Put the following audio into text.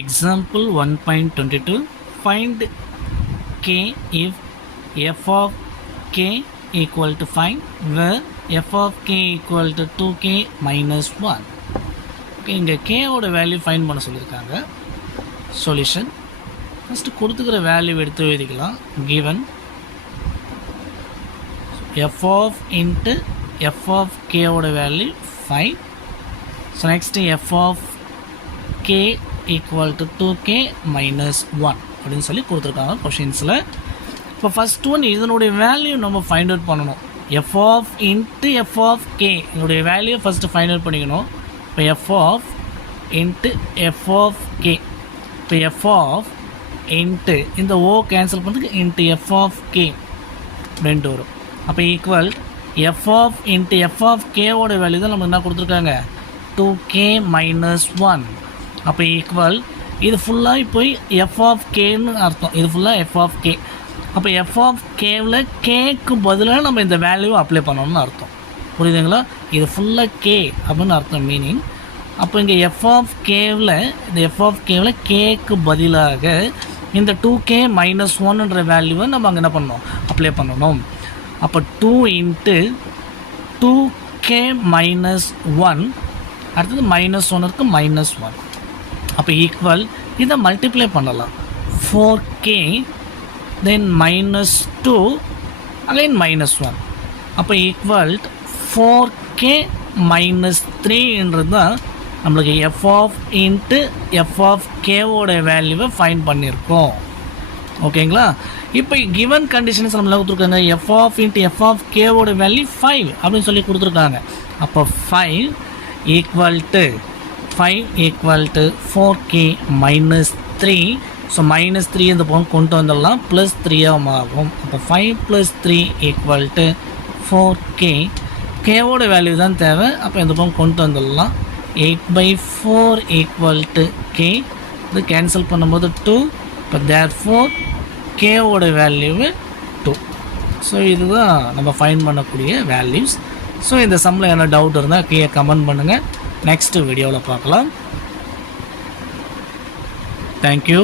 Example 1.22 find k if f of k equal to 5 where f of k equal to 2k minus 1. Okay, இங்கே k ஓட value find பண்ண சொல்லியிருக்காங்க. Solution first கொடுத்துக்கிற value எடுத்து எழுதிக்கலாம். given f of into f of k ஓட value 5. So next f of k equal to 2k minus 1 அப்படின்னு சொல்லி கொடுத்துருக்காங்க கொஷின்ஸில். இப்போ ஃபஸ்ட் ஒன் இதனுடைய வேல்யூ நம்ம ஃபைண்ட் அவுட் பண்ணணும். F of into F of K இதனுடைய வேல்யூ ஃபஸ்ட்டு ஃபைண்ட் அவுட் பண்ணிக்கணும். இப்போ F of into F of K, இப்போ எஃப் ஆஃப் இன்ட்டு இந்த ஓ கேன்சல் பண்ணுறதுக்கு இன்ட்டு எஃப் ஆஃப் கே அப்படின்ட்டு வரும். அப்போ equal F of into F of கேவோட வேல்யூ தான் நம்ம என்ன கொடுத்துருக்காங்க 2k minus 1. அப்போ ஈக்குவல் இது ஃபுல்லாக இப்போ எஃப் ஆஃப் கேன்னு அர்த்தம். இது ஃபுல்லாக எஃப் ஆஃப் கே. அப்போ எஃப் ஆஃப் கேவில் கேக்கு பதிலாக நம்ம இந்த வேல்யூவை அப்ளை பண்ணணும்னு அர்த்தம். புரியுதுங்களா? இது ஃபுல்லாக கே அப்படின்னு அர்த்தம் மீனிங். அப்போ இங்கே எஃப் ஆஃப் கேவில் இந்த எஃப் ஆஃப் கேவில் கேக்கு பதிலாக இந்த 2k minus 1ன்ற வேல்யூவை நம்ம அங்கே என்ன பண்ணணும் அப்ளை பண்ணணும். அப்போ 2 இன்ட்டு 2k minus 1 அடுத்தது மைனஸ் 1 இருக்குது மைனஸ் 1. அப்போ ஈக்குவல் இதை மல்டிப்ளை பண்ணலாம். 4k தென் மைனஸ் 2 அகைன் மைனஸ் 1. அப்போ ஈக்குவல் 4k மைனஸ் 3ன்றது தான் நம்மளுக்கு F of into F of கேவோட வேல்யூவை ஃபைண்ட் பண்ணியிருக்கோம். ஓகேங்களா? இப்போ கிவன் கண்டிஷன்ஸ் நம்மள கொடுத்துருக்காங்க. F of into F of கேவோட வேல்யூ 5 அப்படின்னு சொல்லி கொடுத்துருக்காங்க. அப்போ 5 equal to 4k minus 3. So minus 3 இந்த பக்கம் கொண்டு வந்துடலாம், ப்ளஸ் 3 ஆகும். அப்போ 5 + 3 equal to 4k. கேவோட வேல்யூ தான் தேவை. அப்போ இந்த பக்கம் கொண்டு வந்துடலாம். 8/4 equal to k. இது கேன்சல் பண்ணும்போது 2. இப்போ therefore கேவோட வேல்யூவு 2. ஸோ இதுதான் நம்ம ஃபைண்ட் பண்ணக்கூடிய வேல்யூஸ். ஸோ இந்த சம்மில் என்ன டவுட் இருந்தால் கீழே கமெண்ட் பண்ணுங்கள். நெக்ஸ்ட் வீடியோவில் பார்க்கலாம். தேங்க்யூ.